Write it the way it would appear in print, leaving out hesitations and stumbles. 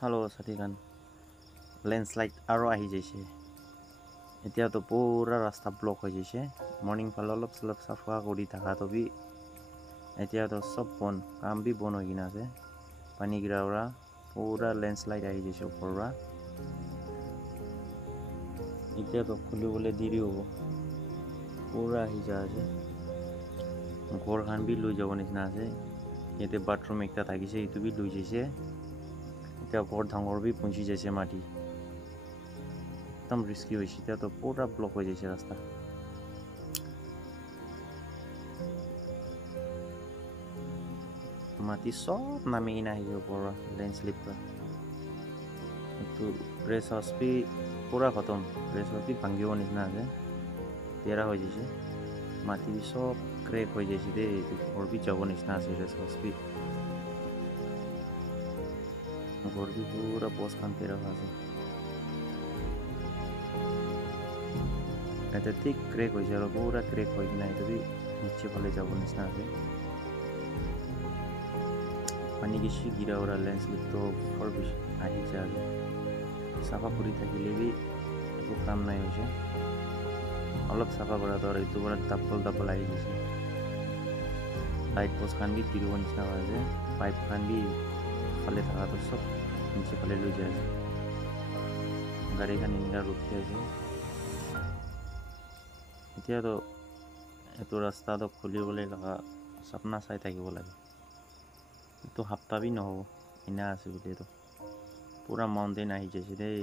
Hello, Satikan. Landslide আৰু আহি যাইছে এতিয়াতো পুৰা ৰাস্তা ব্লক হৈ যাইছে মৰ্নিং ফালে অলপ চাফা কৰি থাকা তবি এতিয়াতো সব বন কাম বি বন হৈ কিনা আছে পানী গিৰা পুৰা লেন্ডশ্লাইড আহি যাইছে ওপৰৰ এতিয়াতো খুলিবলৈ দেৰি হ'ব পুৰা আহি যা আছে ঘৰ খান বি লৈ যাব নিচিনা আছে ইয়াতে বাথৰুম একটা থাকিছে এইটো বি লৈ যাইছে এতিয়া ঘৰ ডাঙৰ বি পঞ্চি যাইছে মাটি একদম ৰিস্কি হৈছে এতিয়াতো পুৰা ব্লক হৈ যাইছে ৰাস্তা মাটি সব নামি কিনে আহিছে ওপৰৰ লেন্ডশ্লাইড পৰা এইটো ৰেষ্ট হাউচ বি পুৰা খতম ৰেষ্ট হাউচ বি ভাঙিব নিচিনা আছে তেৰা হৈ যাইছে মাটি বি সব ক্ৰেক হৈ যাইছে দেই এইটো ঘৰ বি যাব নিচিনা আছে ৰেষ্ট হাউচ বি ঘৰ বি পুৰা পষ্ট খান তেৰা হৈ আছে এটা ঠিক ক্ৰেক হৈছে আৰু পুৰা ক্ৰেক হৈ কিনে এইটো বি নিচে ফালে যাব নিচিনা আছে পানী বেছি গিৰা ওৰা লেন্ডশ্লাইডটো ফৰ বেছি আহি যায় আৰু চাফা কৰি থাকিলে বি একো কাম নাই হৈছে অলপ চাফা কৰা তো এইটো পৰা ডাবল আহি গৈছে লাইট পোষ্ট খান বি গিৰিব নিচিনা হৈ আছে পাইপ খান বি ফালে থকাটো চব নিচে ফালে লৈ যায় আছে গাড়ী খান এনেকুৱা ৰখি আছে এতিয়াতো এইটো ৰাস্তাটো খুলিবলৈ লগা সপনা চাই থাকিব লাগে এইটো সপ্তাহ বি নহ'ব এনে আছে বুলি এইটো পুৰা মাউণ্টেইন আহি যাইছে দেই